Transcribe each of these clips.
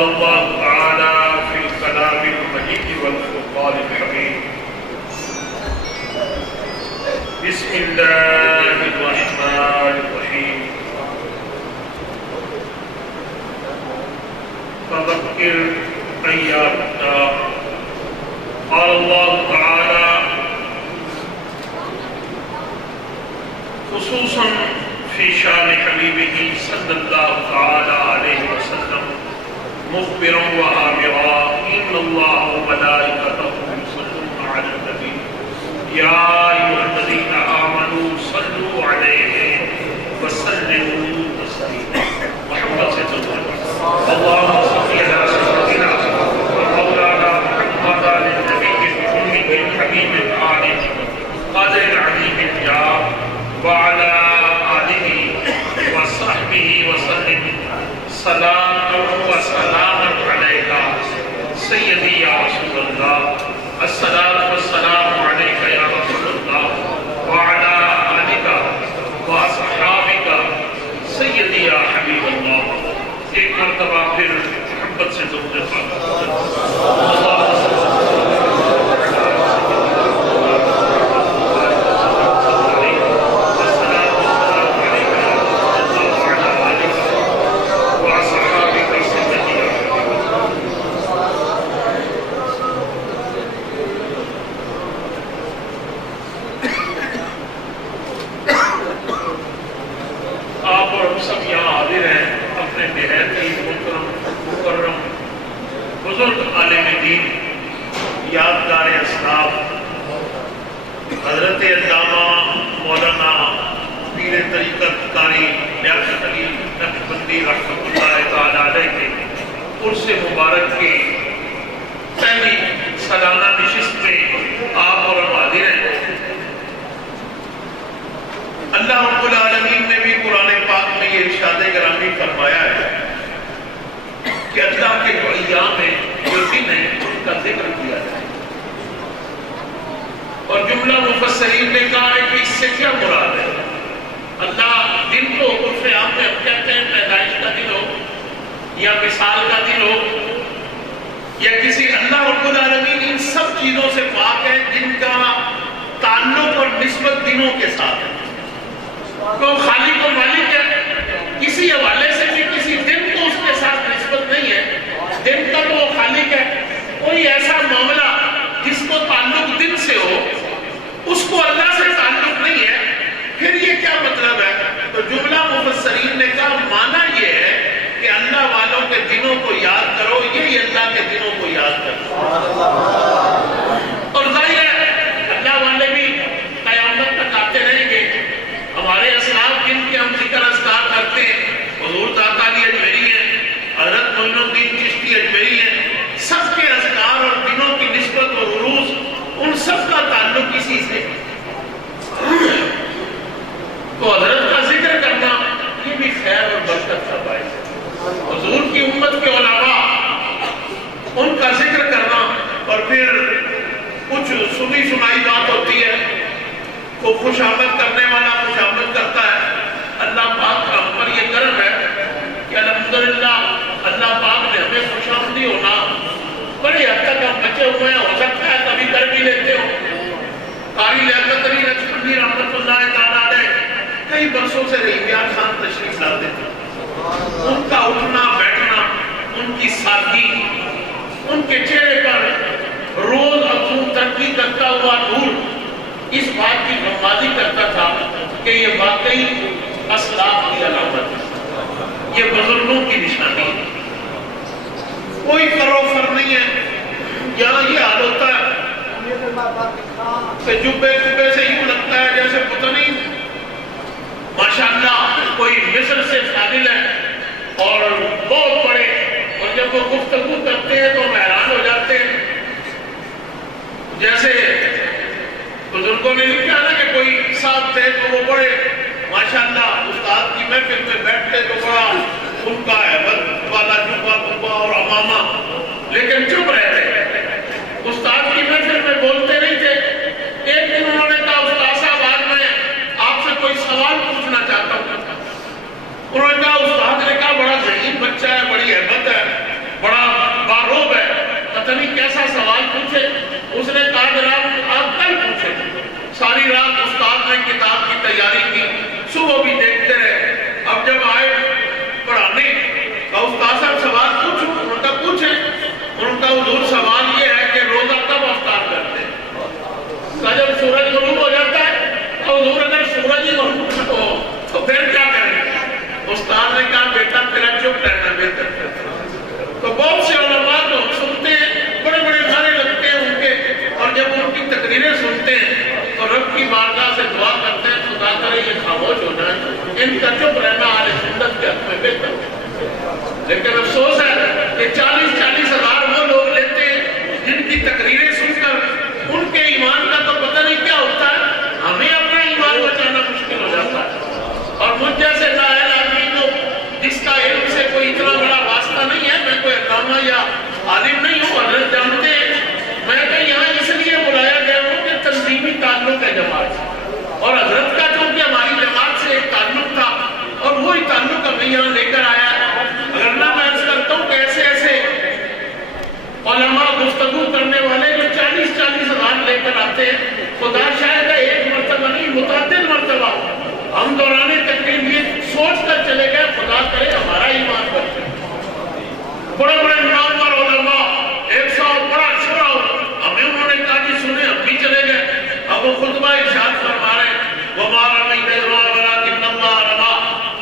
قال الله تعالى في الكلام المجيد والفرقان الحميد بسم الله الرحمن الرحيم فذكر أيام الله قال الله تعالى خصوصا في شان حبيبه صلى الله تعالى عليه وسلم مخبرا وآمرا إن الله وملائكته يصلون على النبي يا أيها الذين آمنوا صلوا عليه وسلموا تسليما محمد صلى الله عليه وسلم اللهم صل على سيدنا ومولانا محمد النبي الأمي الحبيب العالم قادر العليم الجاه وعلى آله وصحبه وسلم صلاة وسلام عليك سيدي يا رسول الله الصلاة والسلام عليك يا رسول الله وعلى آلك وأصحابك سيدي يا حبيب الله ایک مرتبہ پھر محبت سے درود یادگار اسلاف حضرت علامہ مولانا پیر طریقت قاری لیاقت علی نقشبندی رحمۃ اللہ تعالی علیہ کے عرس مبارک کے پہلی سالانہ نشست میں آپ اور ہم حاضر ہیں۔ اللہ رب العالمین نے بھی قرآن پاک میں یہ ارشاد گرامی فرمایا ہے کہ اللہ کے جو ایام ہیں جو دن ہیں ان کا ذکر کیا جائے، اور جملہ مفسرین نے کہا ہے کہ اس سے کیا مراد ہے؟ اللہ دن کو عرف عام میں ہم کہتے ہیں پیدائش کا دن ہو یا مثال کا دن ہو یا کسی، اللہ رب العالمین ان سب چیزوں سے پاک ہے جن کا تعلق اور نسبت دنوں کے ساتھ ہے۔ تو خالق و مالک ہے، کسی حوالے سے بھی کسی دن کو اس کے ساتھ نسبت نہیں ہے، دن کا تو وہ خالق ہے۔ کوئی ایسا معاملہ جس کو تعلق دن سے ہو اس کو اللہ سے تعلق نہیں ہے، پھر یہ کیا مطلب ہے؟ تو جملہ مفسرین نے کہا معنی یہ ہے کہ اللہ والوں کے دنوں کو یاد کرو، یہی اللہ کے دنوں کو یاد کرو۔ اور ظاہر ہے اللہ والے بھی قیامت تک آتے رہیں گے۔ ہمارے اسلاف جن کے ہم ذکر اذکار کرتے ہیں، حضور داتا علی اجمیری ہیں، حضرت معین الدین چشتی اجمیری ہیں، سب کے اذکار اور دنوں کی نسبت اور عروج ان سب کا تعلق اسی سے۔ تو حضرت کا ذکر کرنا یہ بھی خیر اور برکت کا باعث ہے۔ حضور کی امت کے علماء ان کا ذکر کرنا، اور پھر کچھ سنی سنائی بات ہوتی ہے، وہ خوش آمد کرنے والا خوش آمد کرتا ہے۔ اللہ پاک کا ہم پر یہ کرم ہے کہ الحمدللہ اللہ پاک نے ہمیں خوش آمدی ہونا بڑے حد تک ہم بچے ہوئے ہیں، ہو سکتا ہے کبھی کر بھی لیتے ہو۔ قاری لیاقت علی نقشبندی رحمۃ اللہ تعالی علیہ کئی برسوں سے رحیمیات خان تشریف لاتے تھے۔ ان کا اٹھنا بیٹھنا، ان کی سادگی، ان کے چہرے پر روز افزون ترقی کرتا ہوا نور اس بات کی نمازی کرتا تھا کہ یہ واقعی اسلاف کی علامت ہے، یہ بزرگوں کی نشانی ہے۔ کوئی کرو فر نہیں ہے۔ یہاں یہ حال ہوتا ہے کہ جبے سے یوں لگتا ہے جیسے پتہ نہیں ماشاءاللہ کوئی مصر سے فاضل ہے اور بہت بڑے، اور جب وہ گفتگو کرتے ہیں تو ہم حیران ہو جاتے ہیں۔ جیسے بزرگوں نے لکھا نا کہ کوئی صاحب تھے تو وہ بڑے ماشاءاللہ استاد کی محفل میں بیٹھتے تو بڑا ان کا عبادت والا جبہ اور امامہ، لیکن چپ رہتے، استاد کی محفل میں بولتے نہیں تھے۔ ایک دن انہوں نے کہا استاد صاحب آج میں آپ سے کوئی سوال پوچھنا چاہتا ہوں۔ انہوں نے کہا استاد نے کہا بڑا ذہین بچہ ہے، بڑی ہیبت ہے، بڑا سا سوال پوچھے، اس نے کہا جناب آپ کل پوچھے. ساری رات استاد نے کتاب کی تیاری کی، صبح بھی دیکھتے رہے. اب جب آئے پڑھانے کا استاد صاحب سوال پوچھو، ان کا پوچھے. ان کا حضور سوال یہ ہے کہ روزہ کب افطار کرتے ہیں؟ جب سورج غروب ہو جاتا ہے. تو حضور اگر سورج ہی غروب ہو تو پھر کیا کریں؟ استاد نے کہا بیٹا تیرا چپ رہنا بہتر. تو بہت سے علماء تو سنتے ہیں، بڑے بڑے نعرے لگتے ہیں ان کے، اور جب ان کی تقریریں سنتے ہیں تو رب کی بارگاہ سے دعا کرتے ہیں خدا کرے یہ خاموش ہو جائیں، ان کا چپ رہنا اہل سنت کے حق میں بہتر ہے. لیکن افسوس ہے کہ 40-40 ہزار وہ لوگ لیتے ہیں جن کی تقریریں سن کر ان کے ایمان کا تو پتہ نہیں کیا ہوتا ہے. ہمیں اپنا ایمان بچانا مشکل ہو جاتا ہے. اور مجھ جیسے لاحل آدمی کو جس کا علم سے کوئی اتنا بڑا واسطہ نہیں ہے، میں کوئی علامہ یا عالم نہیں ہوں، حضرت جانتے ہیں میں کہ یہاں اس لیے بلایا گیا ہوں کہ تنظیمی تعلق ہے جماعت سے، اور حضرت کا چونکہ ہماری جماعت سے ایک تعلق تھا اور وہی تعلق ہمیں یہاں لے کر آیا. اگر نہ میں عرض کرتا ہوں کہ ایسے ایسے علماء گفتگو کرنے والے جو 40-40 ہزار لے کر آتے ہیں، خدا شاید ایک مرتبہ نہیں متعدد مرتبہ ہم دوران تقریر یہ سوچ کر چلے گئے خدا کرے ہمارا ایمان بچے. بڑے بڑے نامور علماء 100 بڑا چھوڑا ہمیں انہوں نے کہا جی سنے ہم بھی چلے گئے. اب وہ خطبہ ارشاد فرما رہے ہیں وَمَا رَمَيْتَ إِذْ رَمَىٰ وَلَٰكِنَّ اللَّهَ رَمَىٰ.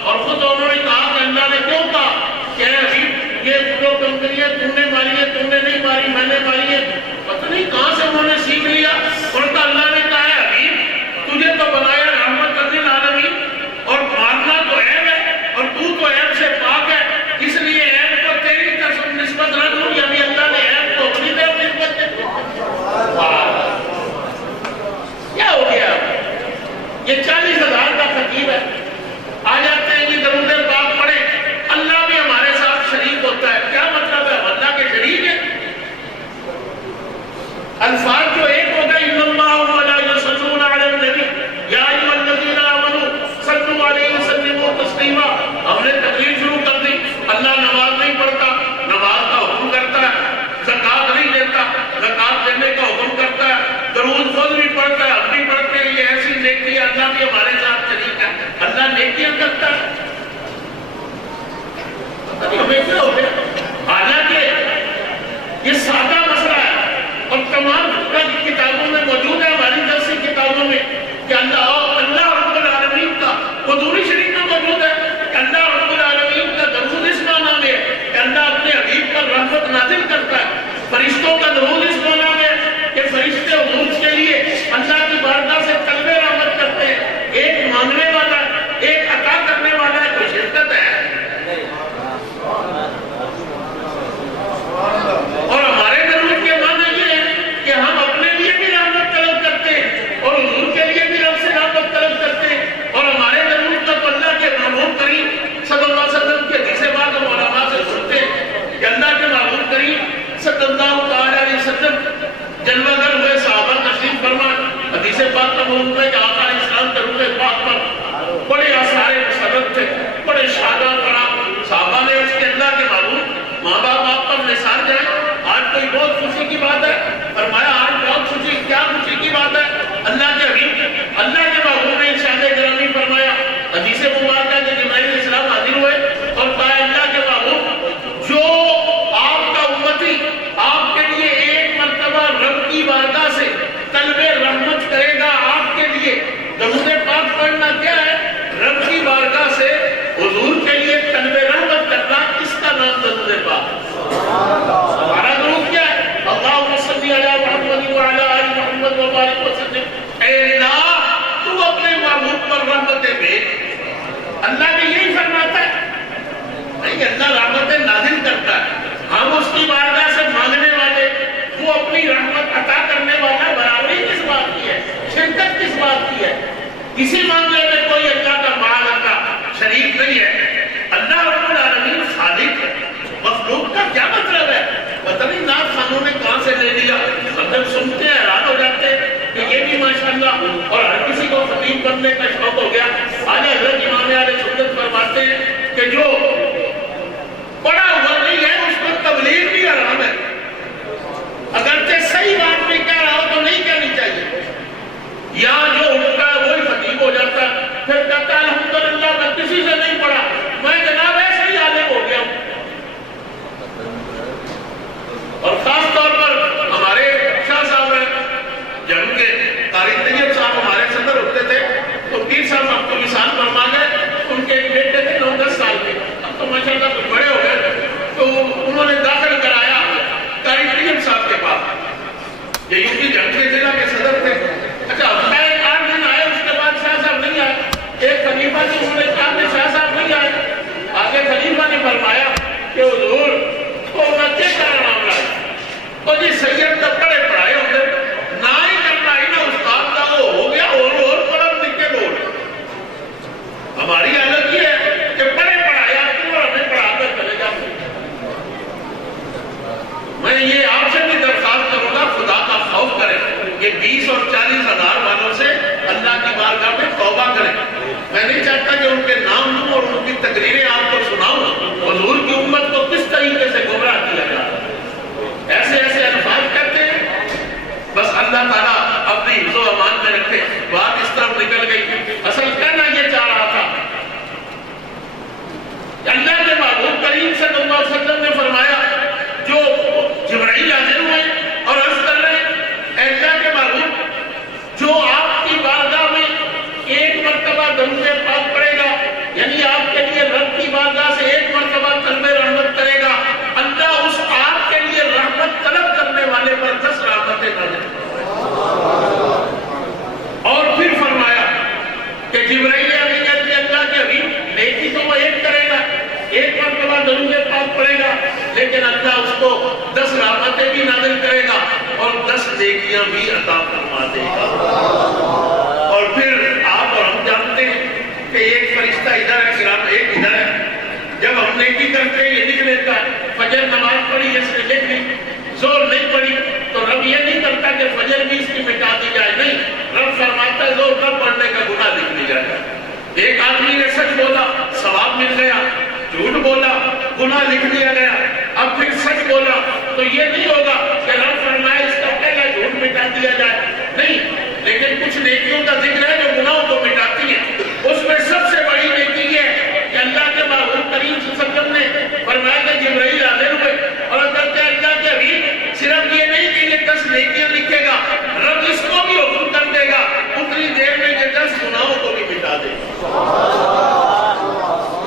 اور خود انہوں نے کہا کہ اللہ نے کیوں کہا کہ عجیب یہ جو کنکریاں تم نے ماری ہے، تم نے نہیں ماری، میں نے ماری ہے. پتہ نہیں کہاں سے انہوں نے سیکھ لیا. اور تو اللہ نے کہا ہے حبیب تجھے تو بنایا رحمت للعالمین، اور مارنا تو عیب ہے اور تو عیب سے پاک ہے، اس لیے عیب کو تیری طرف نسبت نہ دوں، یعنی اللہ نے عیب کو اپنی طرف نسبت دے. کیا ہو گیا؟ یہ 40 ہزار کا فقیر ہے. آ جاتے ہیں کہ درود پاک پڑھے، اللہ بھی ہمارے ساتھ شریک ہوتا ہے. کیا مطلب ہے؟ اللہ کے شریک ہے. الفاظ جو ایک ہو گئے ان اللہ وملائکۃہ علی النبی یا ایھا الذین آمنوا صلوا علیہ وسلموا تسلیما. ہم نے تقریر شروع کر دی. اللہ نماز نہیں پڑھتا، نماز کا حکم کرتا ہے. زکوٰۃ نہیں دیتا، زکوٰۃ دینے کا حکم کرتا ہے. درود خود بھی پڑھتا ہے، ہم بھی پڑھتے ہیں. یہ ایسی نیکی ہے، اللہ بھی ہمارے ساتھ شریک ہے. اللہ نیکیاں کرتا ہے. ہمیں کیا ہو گیا؟ حالانکہ یہ سادہ مسئلہ ہے اور تمام کتابوں میں موجود ہے، ہماری درسی کتابوں میں کہ اللہ رب العالمین کا حضور شریف میں موجود ہے کہ اللہ رب العالمین کا درود اس معنی میں ہے کہ اللہ اپنے حبیب پر رحمت نازل کرتا ہے. فرشتوں کا درود اس معنی میں ہے کہ فرشتے حضور کے لیے اللہ کی بارگاہ سے طلب رحمت کرتے ہیں. ایک مانگنے والا ایک عطا کرنے والا ہے، کوئی شرکت ہے. اور ہمارے درود کے معنی یہ ہے کہ ہم اپنے لیے بھی رحمت طلب کرتے ہیں اور حضور کے لیے بھی رب سے رحمت طلب کرتے ہیں. اور ہمارے درود کا تو اللہ کے محبوب کریم صلی اللہ علیہ وسلم کے حدیث پاک ہم علماء سے سنتے ہیں کہ اللہ کے محبوب کریم صلی اللہ علیہ وسلم جلوہ گر ہوئے صحابہ تشریف فرما. حدیث پاک کا محبوب ہے کہ آقا علیہ السلام درود پاک پر بڑے آثار مسرت تھے، بڑے شاداں پڑا. صحابہ نے اس کے اللہ کے محبوب ماں باپ آپ پر نثار جائیں، آج کوئی بہت خوشی کی بات ہے. فرمایا آج بہت خوشی، کیا خوشی کی بات ہے؟ اللہ کے حبیب اللہ کے محبوب نے ارشاد گرامی فرمایا حدیث مبارکہ کہ جبرائیل علیہ السلام حاضر ہوئے اور کہا اللہ کے محبوب جو آپ کا امتی آپ کے لیے ایک مرتبہ رب کی بارگاہ سے طلب رحمت کرے گا، آپ کے لیے درود پاک پڑھنا کیا ہے؟ رب کی بارگاہ سے حضور کے لیے طلب رحمت کرنا، اس کا نام درود پاک. ہمارا درود کیا ہے؟ اللہم صلی علی محمد وعلی آل محمد وبارک وسلم. اے اللہ تو اپنے محبوب پر رحمتیں بھیج. اللہ نے یہی فرماتا ہے نہیں، اللہ رحمتیں نازل کرتا ہے. ہم اس کی بارگاہ سے مانگنے والے، وہ اپنی رحمت عطا کرنے والا. برابری کس بات کی ہے؟ شرکت کس بات کی ہے؟ کسی معاملے میں کوئی اللہ کا معاذ اللہ شریک نہیں ہے. اللہ رب العالمین خالق ہے. مخلوق کا کیا مطلب ہے؟ پتہ نہیں نعت خانوں نے کہاں سے لے لیا. جب سنتے ہیں حیران ہو جاتے ہیں کہ یہ بھی ماشاءاللہ، اور ہر کسی کو خطیب بننے کا شوق ہو گیا. آج حضرت امام اہل سنت فرماتے ہیں کہ جو پڑھا ہوا نہیں ہے اس کو تبلیغ بھی حرام ہے. اگر ہماری حالت یہ ہے کہ پڑھے پڑھایا کیوں اور ہمیں پڑھا کر چلے جاتے. میں یہ آپ سے بھی درخواست کروں گا خدا کا خوف کریں. یہ 20 اور 40 ہزار والوں سے اللہ کی بارگاہ میں توبہ کریں. میں نہیں چاہتا کہ ان کے نام لوں اور ان کی تقریریں آپ کو سناؤں. حضور کی امت کو کس طریقے سے گمراہ کیا جا رہا ہے. ایسے ایسے الفاظ کہتے ہیں. بس اللہ تعالیٰ اپنی حفظ و امان میں رکھے. بات اس طرف نکل گئی. اصل کہنا یہ چاہ رہا تھا اللہ کے محبوب کریم صلی اللہ علیہ وسلم نے فرمایا جو جبرائیل حاضر ہوئے اور عرض کر رہے ہیں اے اللہ کے محبوب جو آپ کی بارگاہ میں ایک مرتبہ درود پاک پڑھے گا یعنی آپ کے لیے رب کی بارگاہ سے ایک مرتبہ طلب رحمت کرے گا اللہ اس آپ کے لیے رحمت طلب کرنے والے پر 10 رحمتیں نازل اور پھر فرمایا کہ جبرائیل امین کہتے ہیں اللہ کے حبیب نیکی تو وہ ایک کرے گا ایک مرتبہ درود پاک پڑھے گا لیکن اللہ اس کو 10 رحمتیں بھی نازل کرے گا اور 10 نیکیاں بھی عطا فرما دے گا. اور پھر آپ اور ہم جانتے ہیں کہ ایک فرشتہ ادھر ہے کرام ایک ادھر ہے. جب ہم نیکی کرتے ہیں یہ لکھ لیتا ہے. فجر نماز پڑھی اس نے لکھ لی. زور نہیں پڑھی تو رب یہ نہیں کرتا کہ فجر بھی اس کی مٹا دی جائے. نہیں, رب فرماتا ہے زور نہ پڑھنے کا گناہ لکھ دی جائے. ایک آدمی نے سچ بولا ثواب مل گیا, جھوٹ بولا گناہ لکھ دیا گیا. اب پھر سچ بولا تو یہ نہیں ہوگا کہ رب فرمائے اس کا پہلا جھوٹ مٹا دیا جائے. نہیں, لیکن کچھ نیکیوں کا ذکر ہے جو گناہوں کو مٹاتی ہیں. اس میں سب سے بڑی نیکی یہ ہے کہ اللہ کے محبوب کریم صلی اللہ علیہ وسلم نے فرمایا کہ جبرائیل حاضر ہوئے اور حضرت اللہ کے حبیب صرف یہ نہیں کہ یہ 10 نیکیاں لکھے گا, رب اس کو بھی حکم کر دے گا اتنی دیر میں یہ 10 گناہوں کو بھی مٹا دے گا.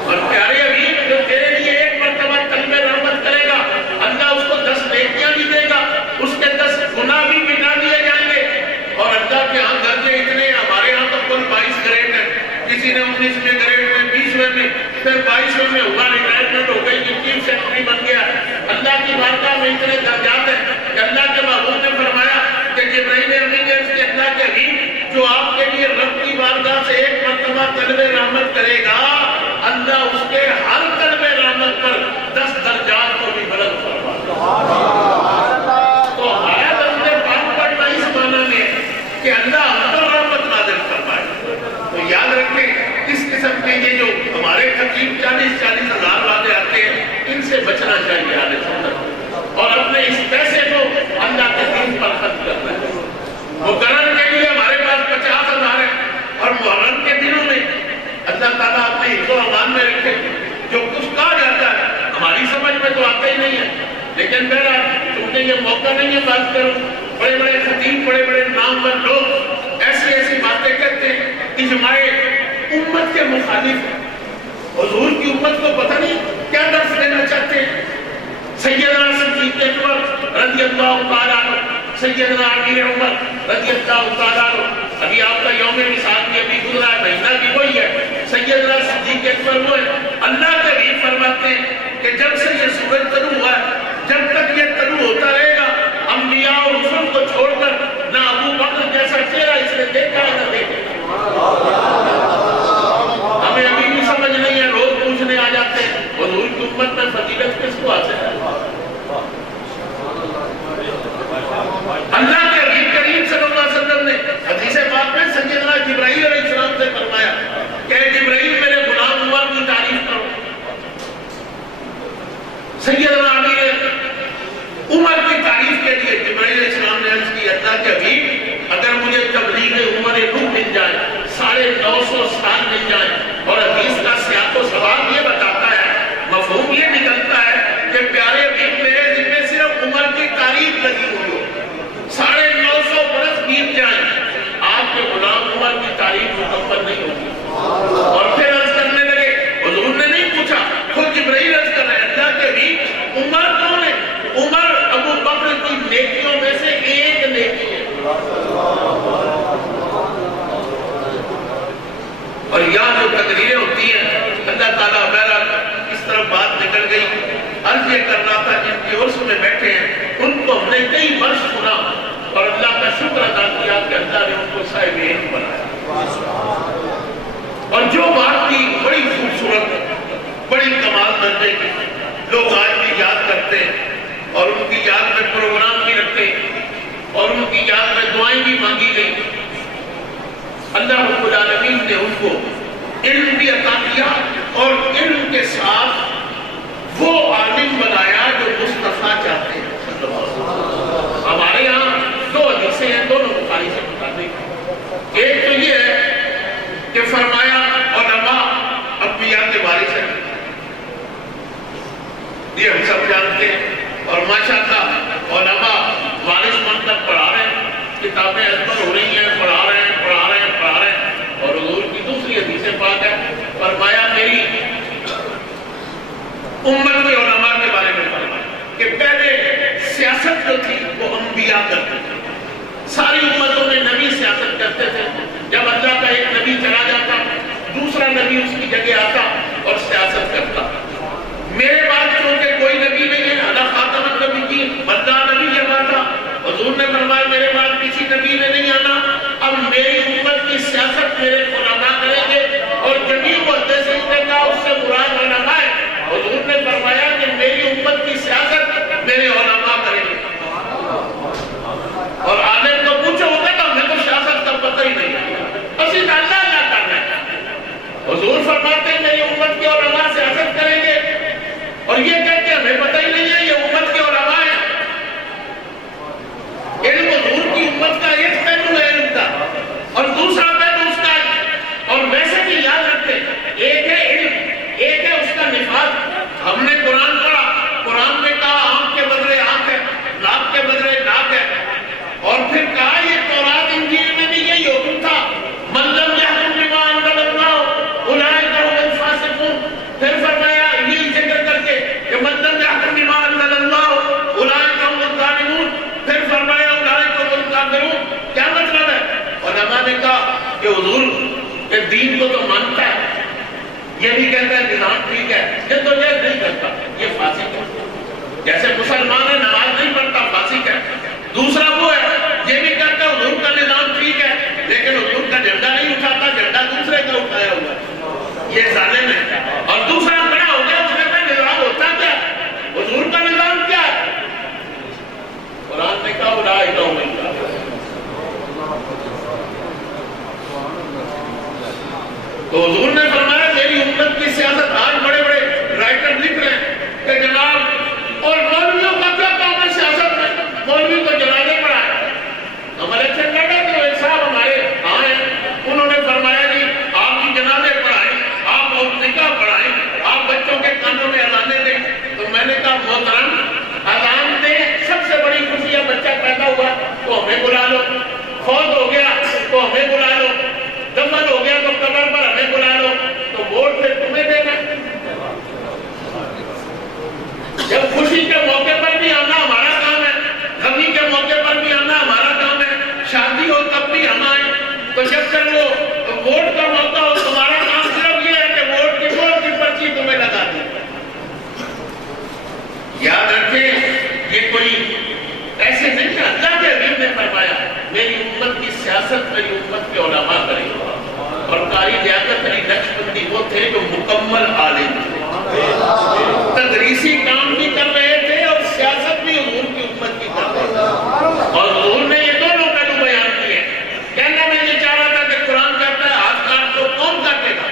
اور پیارے حبیب جو تیرے لیے ایک مرتبہ طلب رحمت کرے گا اللہ اس کو 10 نیکیاں بھی دے گا, اس کے 10 گناہ بھی مٹا دیے جائیں گے. اور اللہ کے ہاں درجے اتنے, ہمارے ہاں تو کل 22 گریڈ ہے. کسی نے 19ویں گریڈ میں, 20ویں میں, پھر 22ویں میں ہوا, ریٹائرمنٹ ہو گئی, چیف سیکرٹری بن گیا. اللہ کی بارگاہ میں اتنے درجات ہیں کہ اللہ کے محبوب نے فرمایا کہ جبرائیل امین نے اس کے اللہ کے حبیب جو آپ کے لیے رب کی بارگاہ سے ایک مرتبہ طلب رحمت کرے گا اللہ اس کے ہر طلب رحمت پر 10 درجات کو بھی بلند فرما دے. تو آیا درود پاک پڑھنا اس معنی میں کہ اللہ ہم پر رحمت نازل فرمائے. تو یاد رکھیں اس قسم کے یہ جو ہمارے قریب 40 ہزار والے آتے ہیں ان سے بچنا چاہیے آنے سنت, اور اپنے اس پیسے کو اللہ کے دین پر خرچ کرنا ہے. مقرر کے لیے ہمارے پاس 50 ہزار ہے اور محرم کے دنوں میں اللہ تعالیٰ اپنے حفظ و امان میں رکھے. جو کچھ کہا جاتا ہے ہماری سمجھ میں تو آتا ہی نہیں ہے, لیکن میرا چونکہ یہ موقع نہیں ہے بات کروں. بڑے بڑے خطیب, بڑے بڑے نامور لوگ ایسی ایسی باتیں کہتے ہیں اجماع امت کے مخالف. حضور کی امت کو پتہ نہیں کیا درس دینا چاہتے ہیں. سیدنا صدیق اکبر رضی اللہ تعالیٰ عنہ, سیدنا امیر عمر رضی اللہ تعالیٰ عنہ, ابھی آپ کا یوم وصال بھی ابھی گزرا ہے, مہینہ بھی وہی ہے. سیدنا صدیق اکبر وہ ہے. اللہ کے بھی فرماتے ہیں کہ جب سے یہ سورج طلوع ہوا ہے جب تک یہ طلوع ہوتا رہے گا انبیاء اور رسول کو چھوڑ کر نہ ابو بکر جیسا چہرہ اس نے دیکھا ہے نہ دیکھا. ہمیں ابھی بھی سمجھ نہیں ہے, روز پوچھنے آ جاتے ہیں حضور کی امت میں فضیلت کس کو حاصل ہے. اللہ کے حبیب کریم صلی اللہ علیہ وسلم نے حدیث پاک میں سیدنا جبرائیل علیہ السلام سے فرمایا کہ اے جبرائیل میرے غلام عمر کی تعریف کرو. سیدنا امیر عمر کی تعریف کے لیے جبرائیل علیہ السلام نے عرض کی اللہ کے حبیب اگر مجھے تبلیغ عمر روح مل جائے 950 سال مل جائے, اور حدیث کا سیاق و سواب یہ بتاتا ہے, مفہوم یہ نکلتا ہے کہ پیارے حبیب میرے دل میں صرف عمر کی تعریف لگی ہوئی ہو, 950 برس بیت جائیں آپ کے غلام عمر کی تعریف مکمل نہیں ہوگی. اور پھر عرض کرنے لگے, حضور نے نہیں پوچھا, خود جبرائیل عرض کر رہے اللہ کے حبیب عمر کون ہے؟ عمر ابو بکر کی نیکیوں میں سے ایک نیکی ہے. اور یہاں جو تقریریں ہوتی ہیں اللہ تعالیٰ بہرحال اس طرف بات نکل گئی. عرض یہ کرنا تھا جن کی عرص میں بیٹھے ہیں ان کو ہم نے کئی برس سنا اور اللہ کا شکر ادا کیا کہ اللہ نے ان کو صاحب علم بنایا. اور جو بات کی لوگ آج بھی یاد کرتے ہیں اور ان کی یاد میں پروگرام بھی رکھتے اور ان کی یاد میں دعائیں بھی مانگی گئی. اللہ رب العالمین نے ان کو علم بھی عطا کیا اور علم کے ساتھ وہ عالم بنایا جو مصطفیٰ چاہتے ہیں. ہمارے یہاں دو حدیثیں ہیں دونوں بخاری سے متعلق. ایک تو یہ ہے کہ فرمایا علماء انبیاء کے وارث ہیں، یہ ہم سب جانتے ہیں، اور ماشاءاللہ علماء وارث بن کر پڑھا رہے ہیں، کتابیں ازبر ہو رہی ہیں، پڑھا رہے ہیں. اور حضور کی دوسری حدیث پاک ہے، فرمایا میری امت کے علماء کے بارے میں فرمایا کہ پہلے سیاست جو تھی وہ انبیاء کرتے تھے. ساری امتوں میں نبی سیاست کرتے تھے. جب اللہ کا ایک نبی چلا جاتا دوسرا نبی اس کی جگہ آتا اور سیاست کرتا. میرے بعد چونکہ کوئی نبی نہیں ہے، انا خاتم النبی کی بدلا نبی جب آتا، حضور نے فرمایا میرے بعد کسی نبی نے نہیں آنا، اب میری امت کی سیاست میرے علماء کریں گے. اور جمیع محدثین نے کہا اس سے مراد علماء ہے. حضور نے فرمایا کہ میری امت کی سیاست میرے علماء کریں گے. اور عالم کو پوچھو ہوتا تو ہمیں تو سیاست کا پتہ ہی نہیں ہے، بس یہ اللہ اللہ کرنا ہے. حضور فرماتے ہیں میری امت کے علماء سیاست کریں گے، اور یہ کہتے ہمیں پتہ ہی نہیں ہے یہ امت کے علماء ہیں. علم حضور کی امت کا ایک پہلو ہے علم کا، اور دوسرا پہلو اس کا ہے. اور ویسے بھی یاد رکھتے ایک ہے علم، ایک ہے اس کا نفاذ. ہم نے قرآن پڑھا، قرآن میں کہا آنکھ کے بدلے آنکھ ہے، ناک کے بدلے ناک ہے، اور پھر کہا یہ تورات انجیل میں بھی یہی حکم تھا، من لم یحکم بما انزل اللہ اولئک هم الفاسقون. پھر فرمایا یہی ذکر کر کے کہ من لم یحکم بما انزل اللہ اولئک هم الظالمون. پھر فرمایا اولئک هم الکافرون. کیا مطلب ہے؟ علماء نے کہا کہ حضور یہ دین کو تو مانتا ہے، یہ بھی کہتا ہے نظام ٹھیک ہے، یہ تو یہ نہیں کرتا یہ فاسق ہے. جیسے مسلمان ہے نماز نہیں پڑھتا فاسق ہے. دوسرا وہ ہے یہ بھی کہتا ہے حضور کا نظام ٹھیک ہے لیکن حضور کا جھنڈا نہیں اٹھاتا، جھنڈا دوسرے کا اٹھایا ہوا ہے، یہ ظالم ہے. اور دوسرا کھڑا ہو گیا اس میں نظام ہوتا کیا، حضور کا نظام کیا ہے؟ قرآن نے کہا اولئک هم الکافرون. تو حضور نے فرمایا میری امت کی سیاست. آج بڑے بڑے رائٹر لکھ رہے ہیں کہ جناب اور مولویوں کا کیا کام ہے سیاست میں، مولوی کو جنازے پڑھائے. ہم الیکشن لڑ رہے تھے ایک صاحب ہمارے ہاں ہیں، انہوں نے فرمایا جی آپ کی جنازے پڑھائیں، آپ نکاح پڑھائیں، آپ بچوں کے کانوں میں اذانیں دیں. تو میں نے کہا محترم اذان دیں، سب سے بڑی خوشی ہے بچہ پیدا ہوا تو ہمیں بلا لو، فوت ہو گیا تو ہمیں بلا لو، دفن ہو گیا تو قبر پر ہمیں بلا لو. تو ووٹ پھر تمہیں دینا. جب خوشی کے موقع پر بھی آنا ہمارا کام ہے، غمی کے موقع پر بھی آنا ہمارا کام ہے، شادی ہو تب بھی ہم آئیں. تو جب تک وہ ووٹ کا موقع ہو تمہارا کام صرف یہ ہے کہ ووٹ کی پرچی تمہیں لگا دیں. یاد رکھیں یہ کوئی ایسے نہیں کہ اللہ کے حبیب نے فرمایا میری امت کی سیاست میری امت کے علماء کریں. اور قاری لیاقت علی نقشبندی وہ تھے جو مکمل عالم تھے، تدریسی کام بھی کر رہے تھے اور سیاست بھی حضور کی امت کی کر رہے تھے. اور حضور نے یہ دونوں پہلو بیان کیے. کہنا میں یہ چاہ رہا تھا کہ قرآن کہتا ہے ہاتھ کاٹ تو کون کاٹے گا؟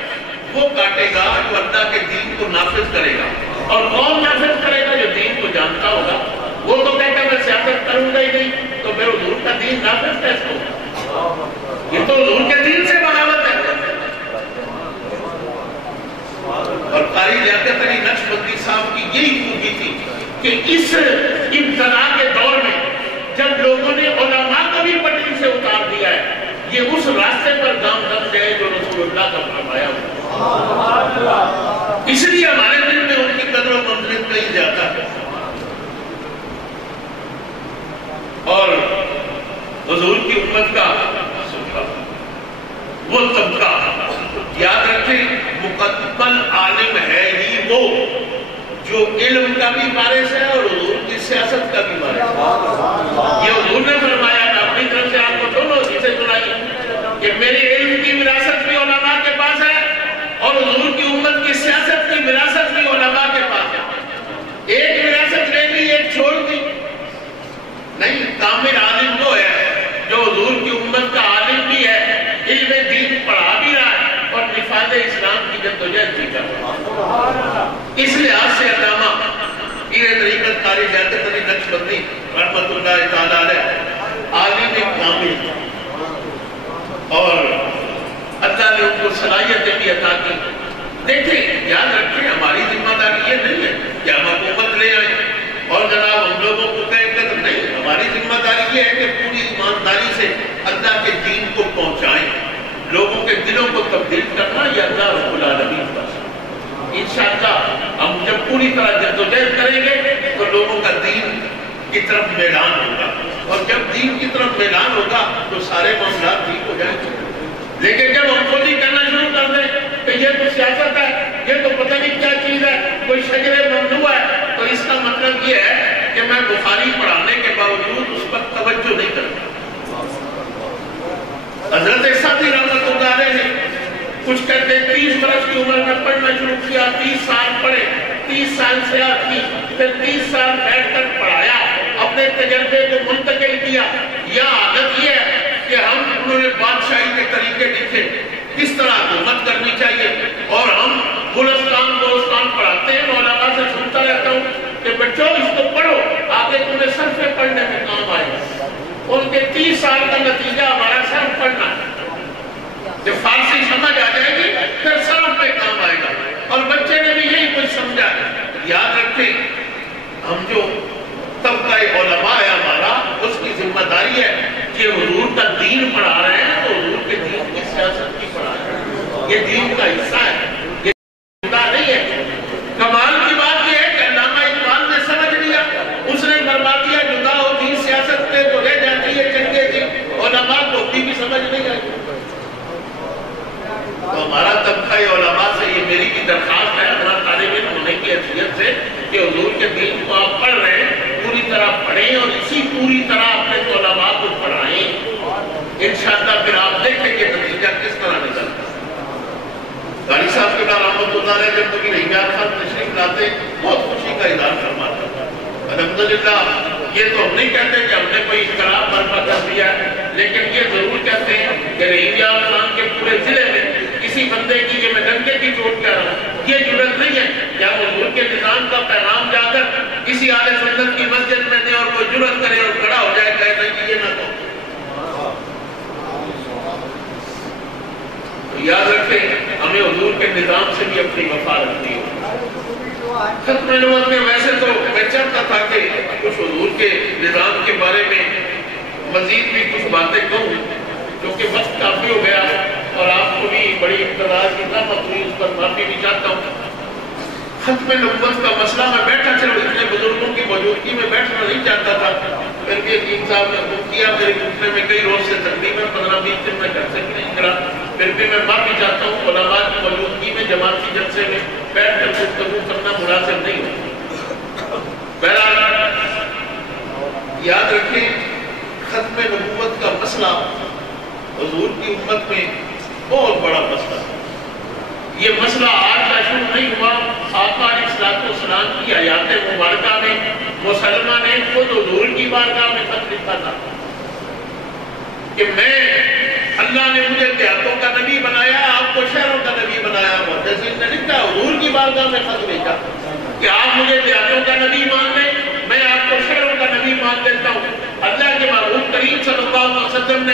وہ کاٹے گا جو اللہ کے دین کو نافذ کرے گا. اور کون نافذ کرے گا؟ جو دین کو جانتا ہوگا. وہ تو کہتا ہے میں سیاست کروں گا ہی نہیں، تو پھر حضور کا دین نافذ کیسے ہوگا؟ یہ تو حضور کے دین سے بغاوت ہے. اور قاری لیاقت علی نقشبندی صاحب کی یہی خوبی تھی کہ اس ابتدا کے دور میں جب لوگوں نے علماء کو بھی پٹری سے اتار دیا ہے، یہ اس راستے پر گامزن گئے جو رسول اللہ کا فرمایا ہوا. اس لیے ہمارے دل میں ان کی قدر و منزلت کہیں زیادہ ہے. اور حضور کی امت کا وہ طبقہ یاد رکھیں مکمل عالم ہے ہی وہ جو علم کا بھی وارث ہے اور حضور کی سیاست کا بھی وارث ہے. یہ حضور نے فرمایا میں اپنی طرف سے آپ کو دونوں چیزیں سنائی کہ میری علم کی وراثت بھی علماء کے پاس ہے اور حضور کی امت کی سیاست کی وراثت بھی علماء کے پاس ہے. ایک وراثت لے لی ایک چھوڑ دی. نہیں، کامل عالم وہ ہے جو حضور کی امت کا عالم بھی ہے، علم دین پڑھا بھی رہا ہے اور نفاذ اسلام کی جدوجہد بھی کر رہا ہے. اس لحاظ سے علامہ پیر طریقت قاری لیاقت علی نقشبندی رحمۃ اللہ تعالی علیہ عالم کامل اور اللہ نے ان کو صلاحیتیں بھی عطا کی. دیکھیں، یاد رکھیں، ہماری ذمہ داری یہ نہیں ہے کہ ہم حکومت لے آئیں اور جناب ہم لوگوں کو کہیں کہ نہیں. ہماری ذمہ داری یہ ہے کہ پوری ایمانداری سے اللہ کے دین کو پہنچائیں، لوگوں کے دلوں کو تبدیل کرنا یہ اللہ رب العالمین کا. انشاءاللہ ہم جب پوری طرح جدوجہد کریں گے تو لوگوں کا دین کی طرف میلان ہوگا، اور جب دین کی طرف میلان ہوگا تو سارے معاملات ٹھیک ہو جائیں گے. لیکن جب ہم خود ہی کرنا شروع کر دیں کہ یہ تو سیاست ہے، یہ تو پتہ نہیں کیا چیز ہے، کوئی شجر ممنوع ہے، تو اس کا مطلب یہ ہے کہ میں بخاری پڑھانے کے باوجود اس پر توجہ نہیں کرتا. حضرت سعدی رحمۃ اللہ علیہ نے کچھ کہتے 30 برس کی عمر میں پڑھنا شروع کیا، 30 سال پڑھے، 30 سال سیاحت کی، پھر 30 سال بیٹھ کر پڑھایا، اپنے تجربے کو منتقل کیا. یا عادت یہ ہے کہ انہوں نے بادشاہی کے طریقے لکھے، کس طرح حکومت کرنی چاہیے، اور ہم گلستان پڑھاتے ہیں. علماء سے سنتا رہتا ہوں کہ بچوں اس کو پڑھو، آگے تمہیں صرف پڑھنے میں کام آئے. ان کے 30 سال کا نتیجہ ہمارا صرف پڑھنا ہے. جب فارسی سمجھ آ جائے گی پھر صرف میں کام آئے گا. اور بچے نے بھی یہی کچھ سمجھا ہے. یاد رکھیں، ہم جو طبقہ علماء ہے ہمارا، اس کی ذمہ داری ہے کہ حضور کا دین پڑھا رہے ہیں تو حضور کے دین کی سیاست کی پڑھا رہے ہیں. یہ دین کا حصہ ہے، یہ خدا نہیں ہے. کمال کی بات یہ ہے کہ علامہ اقبال نے سمجھ لیا، اس نے فرما دیا جدا ہوتی سیاست پہ تو رہ جاتی ہے چنگے دین، علماء کو بھی سمجھ نہیں آئی. تو ہمارا طبقہ علماء سے یہ میری بھی درخواست ہے، ہمارا طالب علم ہونے کی حیثیت سے، کہ حضور کے دین کو آپ پڑھ رہے ہیں پوری طرح پڑھیں اور اسی پوری طرح اپنے علماء کو پڑھائیں. انشاءاللہ پھر آپ دیکھیں کہ نتیجہ کس طرح نکلتا ہے. قاری صاحب کے بعد رحمۃ اللہ علیہ جب کبھی رحیمیات خان تشریف لاتے بہت خوشی کا اظہار فرماتا. الحمدللہ یہ تو ہم نہیں کہتے کہ ہم نے کوئی انقلاب برپا کر دیا ہے، لیکن یہ ضرور کہتے ہیں کہ رحیمیات خان کے پورے ضلع میں کسی بندے کی، یہ میں ڈنڈے کی چوٹ کہہ رہا ہوں، یہ جرأت نہیں ہے کہ ہم حضور کے نظام کا پیغام جا کر کسی اہل سنت کی مسجد میں دیں اور کوئی جرأت کرے اور کھڑا ہو جائے کہ نہیں یہ نہ کہو. یاد رکھیں، ہمیں حضور کے نظام سے بھی اپنی وفا رکھنی ہے. ختم نبوت میں ویسے تو میں چاہتا تھا کہ کچھ حضور کے نظام کے بارے میں مزید بھی کچھ باتیں کہوں، کیونکہ وقت کافی ہو گیا اور آپ کو بھی بڑی انتظار کی زحمت ہوئی، اس پر معافی بھی چاہتا ہوں. ختم نبوت کا مسئلہ میں بیٹھا چلو، اتنے بزرگوں کی موجودگی میں بیٹھنا نہیں چاہتا تھا. پھر بھی حکیم صاحب نے حکم کیا، میرے گھٹنے میں کئی روز سے تقریباً 15-20 دن میں گھر سے بھی نہیں نکلا. پھر بھی میں معافی چاہتا ہوں، علماء کی موجودگی میں جماعتی جلسے میں بیٹھ کر گفتگو کرنا مناسب نہیں ہوتا. بہرحال یاد رکھیں، ختم نبوت کا مسئلہ حضور کی امت میں بہت بڑا مسئلہ ہے. یہ مسئلہ آج کا شروع نہیں ہوا. آقا علیہ السلام کی حیات مبارکہ میں مسلمہ نے خود حضور کی بارگاہ میں خط لکھا تھا کہ میں، اللہ نے مجھے دیہاتوں کا نبی بنایا، آپ کو شہروں کا نبی بنایا. محدثین نے لکھا، حضور کی بارگاہ میں خط بھیجا کہ آپ مجھے دیہاتوں کا نبی مان لیں، میں آپ کو شہروں کا نبی مان لیتا ہوں. اللہ کے محبوب کریم صلی اللہ علیہ وسلم نے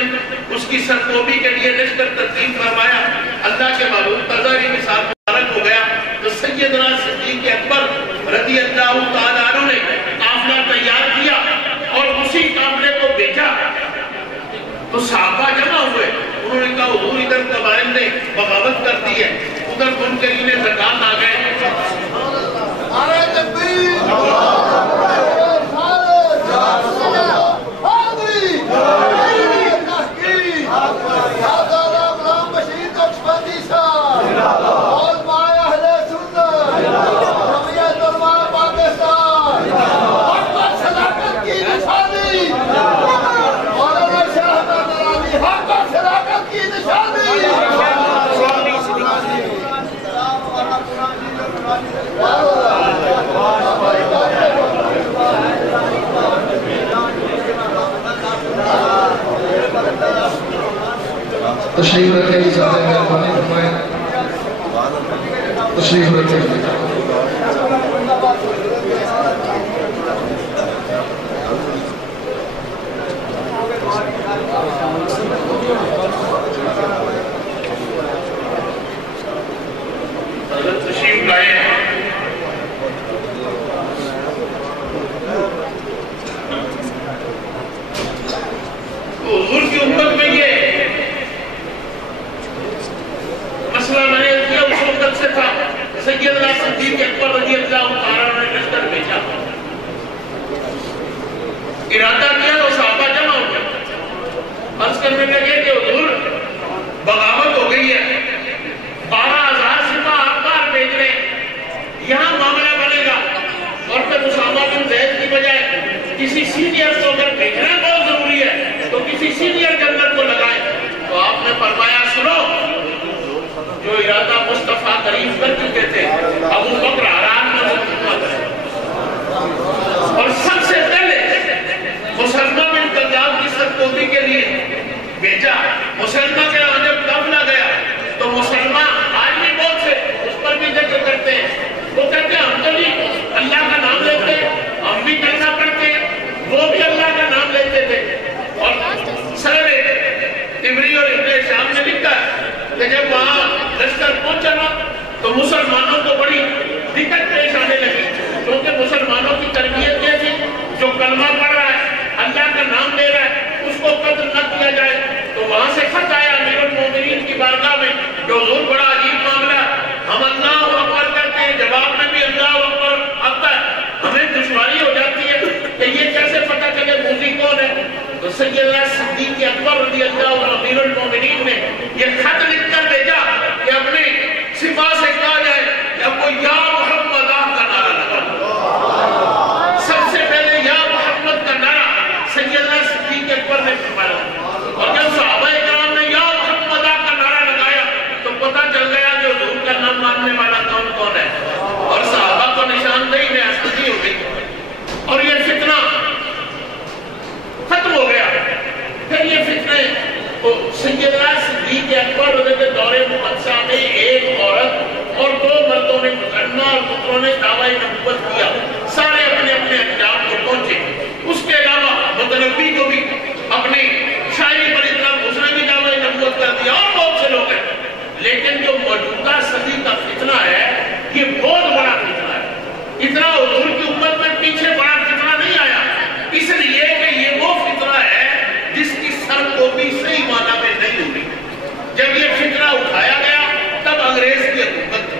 اس کی سرکوبی کے لیے لشکر ترتیب فرمایا. اللہ کے محبوب کا ظاہری مثال مبارک ہو گیا تو سیدنا صدیق اکبر رضی اللہ تعالیٰ عنہ نے قافلہ تیار کیا اور اسی قافلے کو بھیجا. تو صحابہ جمع ہوئے، انہوں نے کہا حضور ادھر قبائل نے بغاوت کر دی ہے، ادھر منکرین زکات آ گئے. تشریف رکھیں زیادہ مہربانی فرمائیں تشریف رکھیں حضرت تشریف لائے حضور کی امت میں یہ مسئلہ میں نے کیا اس وقت سے تھا سیدنا صدیق اکبر رضی اللہ تعالیٰ نے لشکر بھیجا ارادہ کیا تو صحابہ جمع ہو گئے عرض کرنے لگے کہ حضور بغاوت ہو گئی ہے 12,000 سپاہ افغان بھیج رہے یہاں معاملہ بنے گا اور پھر اسامہ بن زید کی بجائے کسی سینئر کو اگر بھیجنا بہت ضروری ہے تو کسی سینئر جنرل کو لگائیں تو آپ نے فرمایا سنو جو ارادہ مصطفیٰ قریب کر چکے تھے ابو بکر حرام میں مصطفیٰ کرے اور سب سے پہلے مسلمہ بن کذاب کی سرکوبی کے لیے بھیجا مسلمہ کے یہاں جب قافلہ گیا تو مسلمہ آج بھی بہت سے اس پر بھی ذکر کرتے ہیں وہ کہتے ہیں ہم تو بھی اللہ کا نام لیتے ہیں ہم بھی کرنا پڑتے ہیں وہ بھی اللہ کا نام لیتے تھے اور سر تبری اور ابن شام نے لکھا ہے کہ جب وہاں لشکر پہنچا تو مسلمانوں کو بڑی دقت پیش آنے لگی کیونکہ مسلمانوں کی تربیت یہ تھی جو کلمہ پڑھ رہا ہے اللہ کا نام لے رہا ہے اس کو قتل نہ کیا جائے تو وہاں سے خط آیا امیر المومنین کی بارگاہ میں کہ حضور بڑا عجیب معاملہ ہم اللہ اکبر کرتے ہیں جواب میں بھی اللہ اکبر آتا ہے ہمیں دشواری ہو جاتی ہے کہ یہ کیسے پتہ چلے موزی کون ہے تو سیدنا صدیق اکبر رضی اللہ عنہ امیر المومنین نے یہ خط لکھ کر بھیجا کہ اپنے سپاہ سے کہا جائے کہ اب کو یا محمد کا نعرہ لگا سب سے پہلے یا محمد کا نعرہ سیدنا صدیق اکبر نے فرمایا اور جب صحابہ کرام نے یا محمد کا نعرہ لگایا تو پتہ چل گیا کہ حضور کا نام ماننے والا کون کون ہے اور صحابہ کو نشاندہی میں حسدی ہو گئی اور یہ فتنہ ختم ہو گیا پھر یہ فتنے سیدنا صدیق اکبر کے دور مقدسہ میں ایک عورت اور 2 مردوں نے مسلمہ اور پتروں نے دعوی نبوت کیا سارے اپنے اپنے انجام کو پہنچے اس کے علاوہ متنبی کو بھی اپنی شاعری پر اتنا اس نے بھی دعوی نبوت کر دیا اور بہت سے لوگ ہیں لیکن جو موجودہ صدی کا فتنہ ہے یہ بہت بڑا فتنہ ہے اتنا حضور کی امت میں پیچھے بڑا فتنہ نہیں آیا اس لیے کہ یہ وہ فتنہ ہے جس کی سر کو بھی صحیح معنی میں نہیں ہوئی جب یہ فتنہ اٹھایا گیا تب انگریز کی حکومت تھی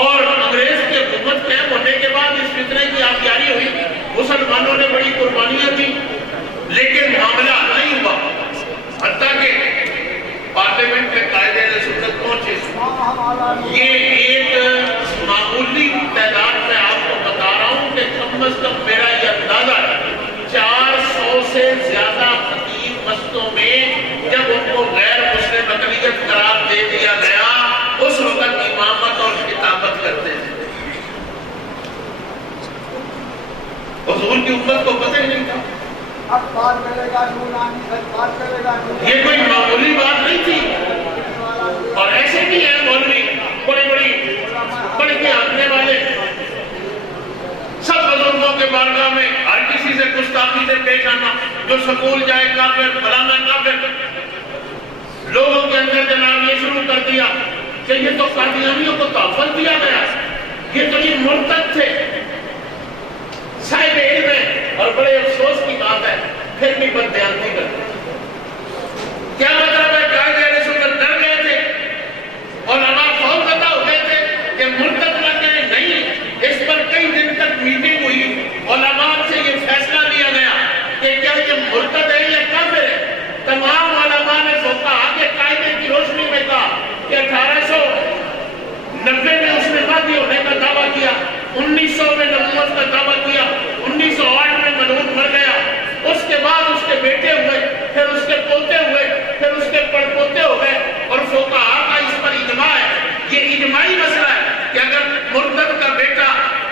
اور انگریز کی حکومت قائم ہونے کے بعد اس فتنے کی آبیاری ہوئی مسلمانوں نے بڑی قربانیاں دی لیکن معاملہ نہیں ہوا حتیٰ کہ پارلیمنٹ میں قائدین سنت پہنچے یہ ایک معمولی تعداد میں آپ کو بتا رہا ہوں کہ کم از کم میرا یہ اندازہ ہے 400 سے زیادہ خطیب مسجدوں میں جب ان کو غیر مسلم اقلیت قرار دے دیا گیا اس وقت امامت اور خطابت کرتے تھے حضور کی امت کو پتہ ہی نہیں تھا یہ کوئی معمولی بات نہیں تھی اور ایسے بھی ہیں مولوی بڑی بڑی آنے والے سب بزرگوں کے بارگاہ میں ہر کسی سے گستاخی سے پیش آنا جو سکول جائے کافر فلانا کافر لوگوں کے اندر جناب یہ شروع کر دیا کہ یہ تو قادیانیوں کو تحفظ دیا گیا یہ تو یہ مرتد تھے صاحب علم ہے اور بڑے افسوس کی بات ہے پھر بھی بددیانتی کرتے کیا مطلب ہے قائدین سنت ڈر گئے تھے علماء خوف زدہ ہو گئے تھے کہ مرتد لگ گئے نہیں اس پر کئی دن تک میٹنگ ہوئی علماء سے یہ فیصلہ لیا گیا کہ کیا یہ مرتد ہے یا کافر ہے تمام علماء نے فقہاء کے قاعدے کی روشنی میں کہا کہ 1890 میں اس نے وادی ہونے کا دعویٰ کیا 1900 میں نبوت کا دعویٰ کیا 1908 میں ملعون مر گیا اس کے بعد اس کے بیٹے ہوئے پھر اس کے پوتے ہوئے پھر اس کے پڑپوتے ہو گئے اور فقہاء کا اس پر اجماع ہے یہ اجماعی مسئلہ ہے کہ اگر مرتد کا بیٹا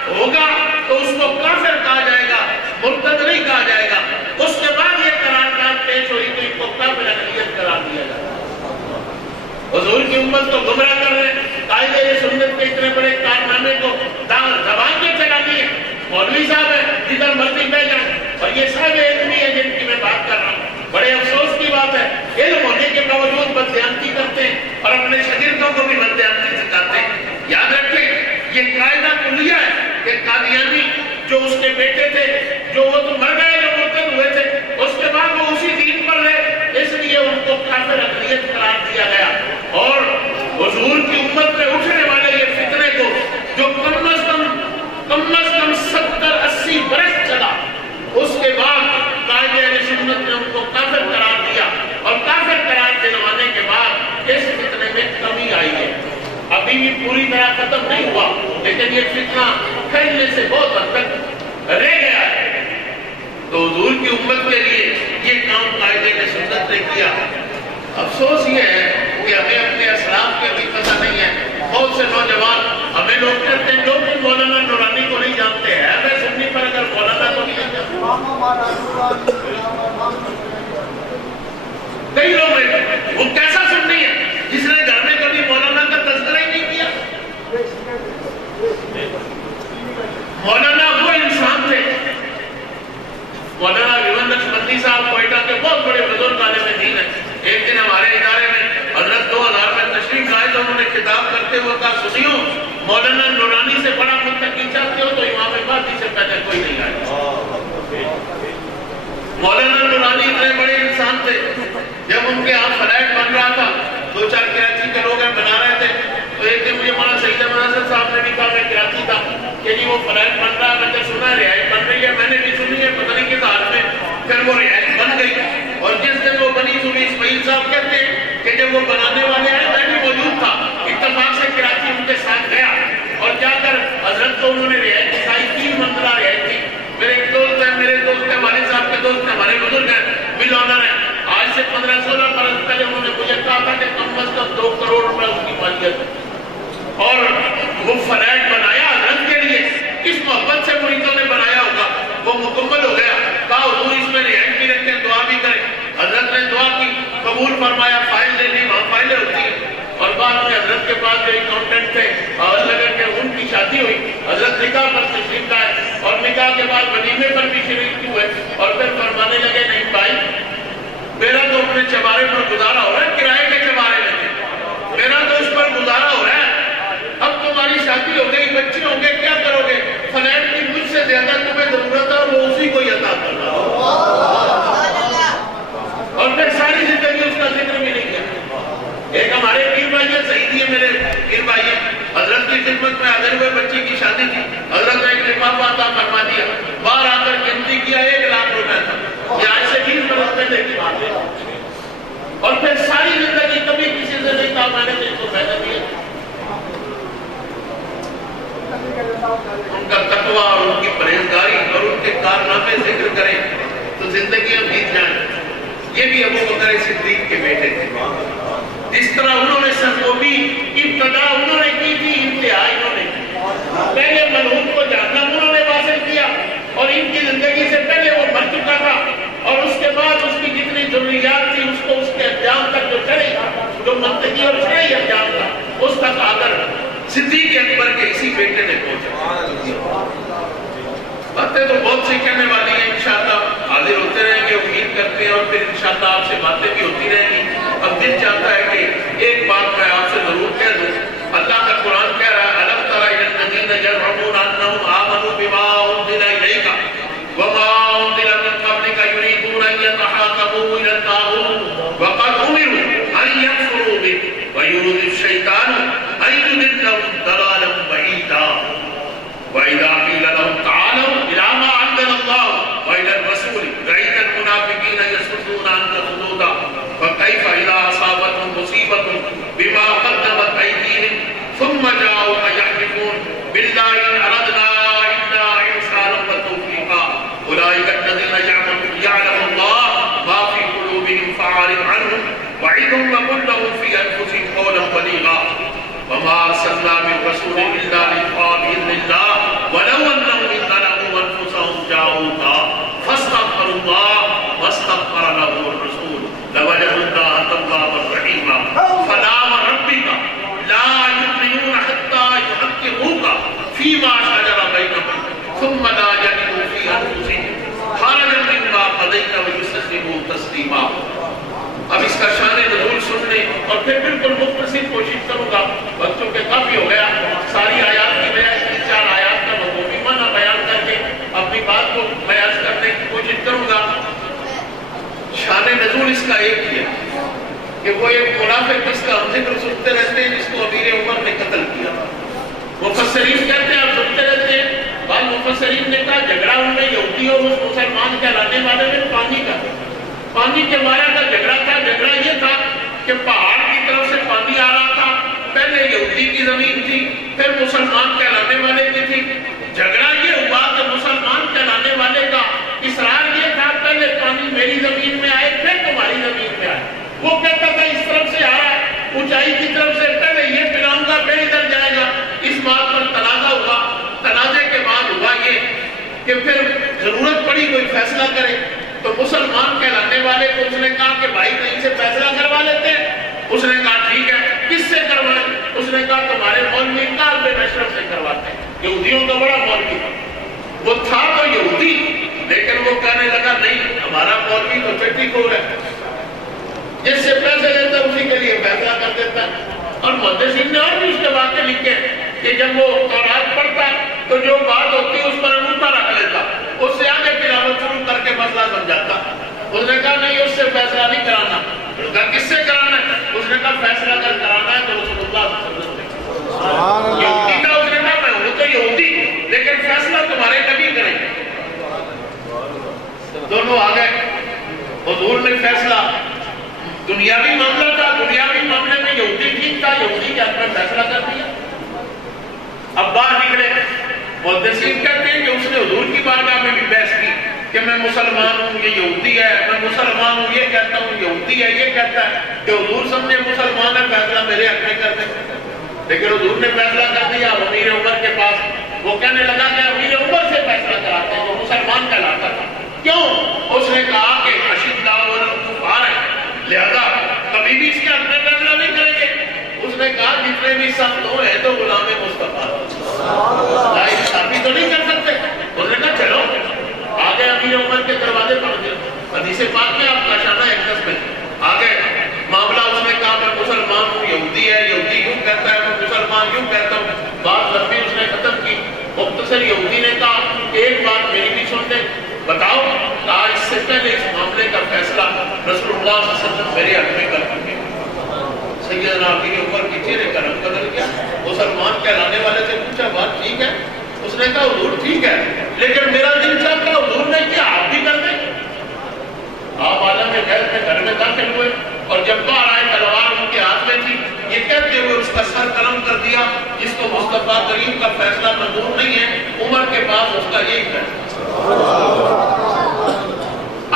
ہوگا تو اس کو کافر کہا جائے گا مرتد نہیں کہا جائے گا اس کے بعد یہ قرارداد پیش ہوئی تو ان کو کافر اقلیت قرار دیا جائے گا حضور کی امت کو گمراہ کر رہے ہیں، قائد سنت کے اتنے بڑے کارنامے کو زبان پہ چلا دیے، مولوی صاحب ہیں جدھر مرضی بہ جائیں، اور یہ صاحب علم ہے جن کی میں بات کر رہا ہوں۔ بڑے افسوس کی بات ہے، علم ہونے کے باوجود بددیانتی کرتے ہیں اور اپنے شاگردوں کو بھی بددیانتی سکھاتے ہیں۔ یاد رکھیں یہ قاعدہ کلیہ ہے کہ قادیانی جو اس کے بیٹے تھے، جو وہ تو مر گئے، جو مرتد ہوئے تھے، اس کے بعد وہ اسی دین پر رہے، اس لیے ان کو کافر اقلیت قرار دیا گیا۔ اور حضور کی امت میں اٹھنے والے یہ فتنے کو جو کم از کم 70-80 برس چلا، اس کے بعد قائد اہل سنت نے ان کو کافر قرار دیا، اور کافر قرار دلوانے کے بعد اس فتنے میں کمی آئی ہے۔ ابھی بھی پوری طرح ختم نہیں ہوا، لیکن یہ فتنہ پھیلنے سے بہت حد تک رہ گیا ہے۔ تو حضور کی امت کے لیے یہ کام قائد اہل سنت نے کیا۔ افسوس یہ ہے کہ ہمیں اپنے اسلاف کے بھی پتہ نہیں ہے۔ بہت سے نوجوان ہمیں لوگ کہتے ہیں جو کہ مولانا نورانی کو نہیں جانتے ہیں، میں سنی پر اگر مولانا کو نہیں جانتے، کئی لوگ ہیں وہ کیسا سننی ہے جس نے گھر میں کبھی مولانا کا تذکرہ ہی نہیں کیا۔ مولانا وہ انسان تھے، مولانا ویون نقشبندی صاحب کوئٹہ کے بہت بڑے بزرگ عالم دین ہیں۔ ایک دن ہمارے ادارے میں حضرت 2000 میں تشریف لائے تو انہوں نے خطاب کرتے ہوئے کہا، سنیو مولانا نورانی سے بڑا متقی چاہتے ہو تو امام مہدی سے پہلے کوئی نہیں آئے۔ مولانا نورانی اتنے بڑے انسان تھے، جب ان کے ہاں فلیٹ بن رہا تھا، 2-4 کراچی کے لوگ بنا رہے تھے، تو ایک دن مجھے مولانا سعید مناصر صاحب نے بھی کہا، میں کراچی تھا کہ جی وہ فلیٹ بن رہا ہے، میں نے سنا رہائش بن رہی ہے، میں نے بھی سنی ہے، پتہ نہیں کس حال میں، پھر وہ رہائش بن گئی۔ اور جس دن وہ بنی سنی، اسماعیل صاحب کہتے ہیں کہ جب وہ بنانے والے ہیں میں بھی موجود تھا، اتفاق سے کراچی ان کے ساتھ گیا، اور جا کر حضرت کو انہوں نے رہائش دکھائی، 3 منزلہ رہائش تھی۔ میرے ایک دوست ہیں، میرے دوست ہیں، والد صاحب کے دوست ہیں، ہمارے بزرگ ہیں، مل آنر ہیں، آج سے 15-16 برس پہلے انہوں نے مجھے کہا تھا کہ کم از کم 2 کروڑ روپے اس کی مالیت ہے، اور وہ فلیٹ بنایا حضرت کے لیے، کس محبت سے مریدوں نے بنایا ہوگا، وہ مکمل ہو گیا، کہا حضور اس میں رہائش بھی رکھیں، دعا بھی کریں۔ حضرت نے دعا کی، قبول فرمایا، فائل دے دی، وہاں فائلیں ہوتی ہیں، اور بعد میں حضرت کے پاس جو اکاؤنٹنٹ تھے اور لگا کہ ان کی شادی ہوئی، حضرت نکاح پر تشریف لائے، اور نکاح کے بعد ولیمے پر بھی شریک ہوئے، اور پھر فرمانے لگے، نہیں بھائی میرا تو اپنے چبارے پر گزارا ہو رہا ہے، کرائے کے چبارے میں میرا تو اس پر گزارا ہو رہا ہے، اب تمہاری شادی ہو گئی، بچے ہوں گے، کیا کرو گے؟ فلیٹ کی مجھ سے زیادہ تمہیں ضرورت ہے، اور وہ اسی کو عطا کر رہا ہے، اور پھر ساری زندگی اس کا ذکر بھی نہیں کیا۔ ایک ہمارے پیر بھائی ہیں، سعیدی ہے میرے پیر بھائی ہیں، حضرت کی خدمت میں حاضر ہوئے، بچے کی شادی تھی، حضرت نے ایک لفافہ عطا فرما دیا، باہر آ کر گنتی کیا 1 لاکھ روپے تھا، یہ آج سے 20 برس پہلے کی بات ہے، اور پھر ساری زندگی کبھی کسی سے نہیں کہا میں نے اس کو پیدا دیا۔ ان کا تقویٰ اور ان کی پرہیزگاری اور ان کے کارنامے ذکر کریں تو زندگیاں بیت جائیں۔ یہ بھی ابو بکر صدیق کے بیٹے تھے، جس طرح انہوں نے سرگومی ابتدا انہوں نے کی تھی، انتہا انہوں نے کی۔ پہلے ملعون کو جہنم انہوں نے واصل کیا، اور ان کی زندگی سے پہلے وہ مر چکا تھا، اور اس کے بعد اس کی جتنی ضروریات تھی اس کو اس کے انجام تک جو چڑھے، جو منطقی اور شرعی انجام تھا اس تک آ کر صدیق اکبر کے اسی بیٹے نے پہنچا۔ باتیں تو بہت سی کہنے والی ہیں، انشاءاللہ حاضر ہوتے رہیں گے، امید کرتے ہیں، اور پھر انشاءاللہ آپ سے باتیں بھی ہوتی رہیں گی۔ اب دل چاہتا ہے کہ ایک بات میں آپ سے ضرور کہہ دوں، اللہ کا قرآن کہہ رہا ہے، أَلَمْ تَرَ إِلَى الَّذِينَ يَزْعُمُونَ أَنَّهُمْ آمَنُوا بِمَا أُنزِلَ إِلَيْكَ وَمَا أُنزِلَ مِن قَبْلِكَ يُرِيدُونَ أَن يَتَحَاكَمُوا إِلَى الطَّاغُوتِ وَقَدْ أُمِرُوا أَن يَكْفُرُوا بِهِ وَيُرِيدُ الشَّيْطَانُ أَن يُضِلَّهُمْ ضَلَالًا بَعِيدًا وَإِذَا قِيلَ لَهُمْ تَعَالَوْا إِلَىٰ مَا أَنزَلَ اللَّهُ وَإِلَى الرَّسُولِ رَأَيْتَ الْمُنَافِقِينَ يَصُدُّونَ عَنكَ صُدُودًا فَكَيْفَ إِذَا أَصَابَتْهُم مُّصِيبَةٌ بِمَا قَدَّمَتْ أَيْدِيهِمْ ثُمَّ جَاءُوكَ يَحْلِفُونَ بِاللَّهِ إِنْ أَرَدْنَا إِلَّا إِحْسَانًا وَتَوْفِيقًا أُولَٰئِكَ الَّذِينَ يَعْلَمُ اللَّهُ مَا فِي قُلُوبِهِمْ فَأَعْرِضْ عَنْهُمْ وَعِظْهُمْ وَقُل لَّهُمْ فِي أَنفُسِهِمْ قَوْلًا بَلِيغًا وَمَا أَرْسَلْنَا مِن رَّسُولٍ إِلَّا لِيُطَاعَ بِإِذْنِ اللَّهِ وَلَوْ أَنَّهُمْ إِذْ ظَلَمُوا أَنفُسَهُمْ جَاءُوكَ فَاسْتَغْفَرُوا اللَّهَ وَاسْتَغْفَرَ لَهُمُ الرَّسُولُ لَوَجَدُوا اللَّهَ تَوَّابًا رَّحِيمًا فَلَا فیما شجر بینہم ثم لا یجدوا فی انفسہم حرجا مما قضیت ویسلموا تسلیما. اب اس کا شان نزول سننے اور پھر بالکل مختصر کوشش کروں گا، بچوں کے کافی ہو گیا، ساری آیات کی بجائے 3-4 آیات کا مفہومی معنی بیان کر کے اپنی بات کو بیان کرنے کی کوشش کروں گا. شان نزول اس کا ایک ہی ہے کہ وہ ایک منافق جس کا ہم ذکر سنتے رہتے ہیں، جس کو امیر عمر نے قتل کیا. مفسرین کہتے ہیں آپ سنتے رہتے ہیں، بعض مفسرین نے کہا جھگڑا ان میں یہودی اور مسلمان کہلانے والے میں پانی کے مارا کا جھگڑا تھا. جھگڑا یہ تھا کہ پہاڑ کی طرف سے پانی آ رہا تھا، پہلے یہودی کی زمین تھی، پھر مسلمان کہلانے والے کی تھی. جھگڑا یہ ہوا کہ مسلمان کہلانے والے کا اصرار یہ تھا پہلے پانی میری زمین میں آئے پھر تمہاری زمین میں آئے. وہ کہتا تھا اس طرف سے آ رہا ہے اونچائی کی طرف سے، پہلے یہ پلاؤں گا پھر ادھر جائے گا. اس بات پر تنازع ہوا. تنازع کے بعد ہوا یہ کہ پھر ضرورت پڑی کوئی فیصلہ کرے، تو مسلمان کہلانے والے کو اس نے کہا کہ بھائی کہیں سے فیصلہ کروا لیتے ہیں. اس نے کہا ٹھیک ہے، کس سے کروائیں؟ اس نے کہا تمہارے مولوی کعب بن اشرف سے کرواتے ہیں. یہودیوں کا بڑا مولوی تھا، وہ تھا تو یہودی، لیکن وہ کہنے لگا نہیں ہمارا مولوی تو چٹی خور ہے، جس سے پیسے لیتا اسی کے لیے فیصلہ کر دیتا. اور محدثین نے اور بھی اس کے واقعے لکھے کہ جب وہ تورات پڑھتا تو جو بات ہوتی اس پر انگوٹھا رکھ لیتا، اس سے آگے تلاوت شروع کر کے مسئلہ سمجھاتا. اس نے کہا نہیں اس سے فیصلہ نہیں کرانا. کس سے کرانا ہے؟ اس نے کہا فیصلہ اگر کرانا ہے تو رسول اللہ صلی اللہ علیہ وسلم. یہودی کا اس نے کہا میں ہوں تو یہودی لیکن فیصلہ تمہارے نبی کریں گے. دونوں آ گئے. حضور نے فیصلہ، دنیاوی معاملہ تھا، دنیاوی معاملے میں یہودی ٹھیک تھا، یہودی کے حق میں فیصلہ کر دیا. اب باہر نکلے. محدثین کہتے ہیں کہ اس نے حضور کی بارگاہ میں بھی بحث کی کہ میں مسلمان ہوں یہ یہودی ہے، میں مسلمان ہوں یہ کہتا ہوں یہودی ہے یہ کہتا ہے، کہ حضور سمجھے مسلمان ہے فیصلہ میرے حق میں کر دیں. لیکن حضور نے فیصلہ کر دیا امیر عمر کے پاس. وہ کہنے لگا کہ امیر عمر سے فیصلہ کراتے ہیں، وہ مسلمان کہلاتا تھا. کیوں؟ اس نے کہا کہ اشداء الکفار ہے، لہذا کبھی بھی اس کے حق میں فیصلہ نہیں کریں گے. اس نے کہا جتنے بھی سخت ہو ہیں تو غلام مصطفیٰ انصافی تو نہیں کر سکتے. اس نے کہا چلو آگے امیر عمر کے دروازے پر حدیث پاک میں آپ کا شانہ ایکسس میں آگے معاملہ. اس نے کہا میں مسلمان ہوں، یہودی ہے، یہودی یوں کہتا ہے، میں مسلمان یوں کہتا ہوں. بات لمبی اس نے ختم کی. مختصر یہودی نے کہا ایک بات میری بھی سن لیں، بتاؤ آج سے پہلے اس معاملے کا فیصلہ رسول اللہ صلی اللہ علیہ وسلم میرے حق میں کر چکے. سیدنا امیر عمر کے چہرے کا رنگ بدل گیا. مسلمان کہلانے والے سے پوچھا بات ٹھیک ہے؟ اس نے کہا حضور ٹھیک ہے لیکن میرا دل چاہتا حضور نے کیا آپ بھی کر دیں. آپ عالم غیب میں گھر میں داخل ہوئے اور جب باہر آئے تلوار ان کے ہاتھ میں تھی، یہ کہتے ہوئے اس کا سر قلم کر دیا جس کو مصطفیٰ کریم کا فیصلہ منظور نہیں ہے، عمر کے پاس اس کا یہی فیصلہ.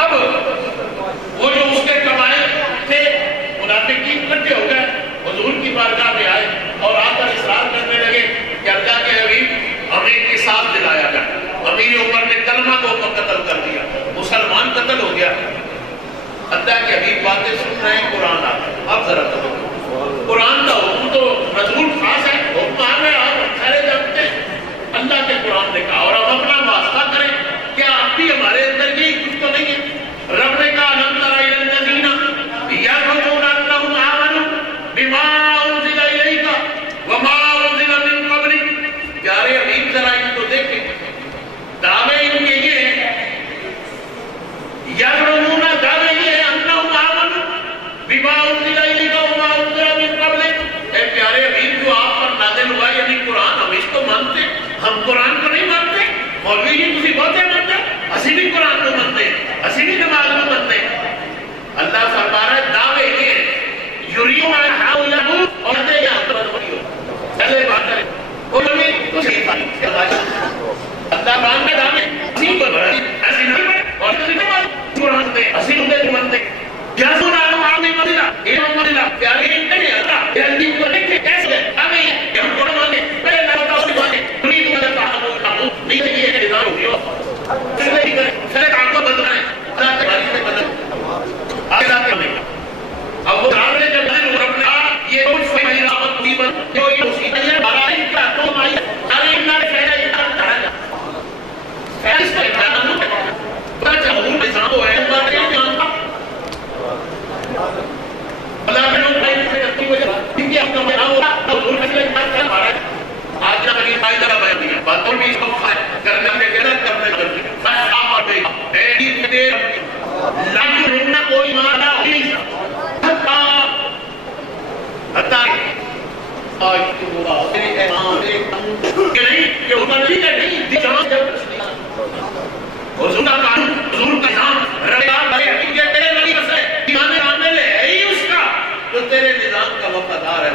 اب وہ جو اس کے قبائل تھے منافقین اکٹھے ہو گئے، حضور کی بارگاہ میں آئے اور آ کر اصرار کرنے لگے کہ اللہ کے حبیب ہمیں کے ساتھ دلایا جائے. امیر عمر نے کلمہ کو قتل کر دیا، مسلمان قتل ہو گیا. اللہ کے حبیب باتیں سن رہے ہیں، قرآن آ گیا. اب ذرا قرآن کا حکم تو نزول خاص ہے، حکم آ گیا آپ سارے جانتے ہیں. اللہ کے قرآن نے کہا اور اب اپنا واسطہ کریں، کیا آپ بھی ہمارے اندر یہی کچھ تو نہیں ہے؟ رب نے کہا الم تر الی الذین یزعمون انہم آمنوا بما انزل الیک وما انزل من قبلک. پیارے حبیب ذرا ان کو دیکھیں، دعوے ان کے یہ ہیں، یزعمون دعوے یہ ہیں انہم آمنوا بما انزل الیک وما انزل من قبلک. اے پیارے حبیب جو آپ پر نازل ہوا یعنی قرآن، ہم اس کو مانتے، ہم قرآن کو نہیں مانتے. مولوی جی تسی بہتے مانتے، اسی بھی قرآن کو مانتے، اسی بھی نماز کو مانتے. اللہ فرما رہا ہے دعوے یہ ہیں یریون حولہ اور دے یہاں پر بڑی ہو چلے بات کریں مولوی کچھ اللہ قرآن میں دعوے اسی کو بڑھائی ایسی نہیں بڑھائی اور کسی نہیں بڑھائی قرآن دے اسی کو مانتے. جاسون آلم آمی مدلہ ایمان مدلہ پیاری نہیں اللہ یہ اندیم کو دیکھتے کیسے ہمیں یہ ہم قرآن مانگے پہلے اللہ بتاؤ سے مانگے ترید مدد تعامل نہیں ہے یہ نظام ہو گیا پہلے ہی کریں پہلے آپ کو بدلائیں اللہ کے بارے میں بدل آگے لا کے ہمیں. اب وہ قرآن نے جب بدل رب نے یہ کچھ فیلہ مطیبت جو یہ مصیبت ہے بارائن کا تو مائی ارے انہا نے فائدہ بیان دیا باتوں بھی سب کرنے میں کہنا کرنے کرنے فیصلہ پر گئی ایڈی دیر لائن رہنا کوئی مانا ہوئی حتی آج تو ہوگا تیری ایمان کہ نہیں کہ حکم نہیں کہ نہیں دیجان جب حضور کا قانون حضور کا نام رہا بھائی حقیقت تیرے نبی بس ہے ایمان عامل ہے ہی اس کا جو تیرے نظام کا وفادار ہے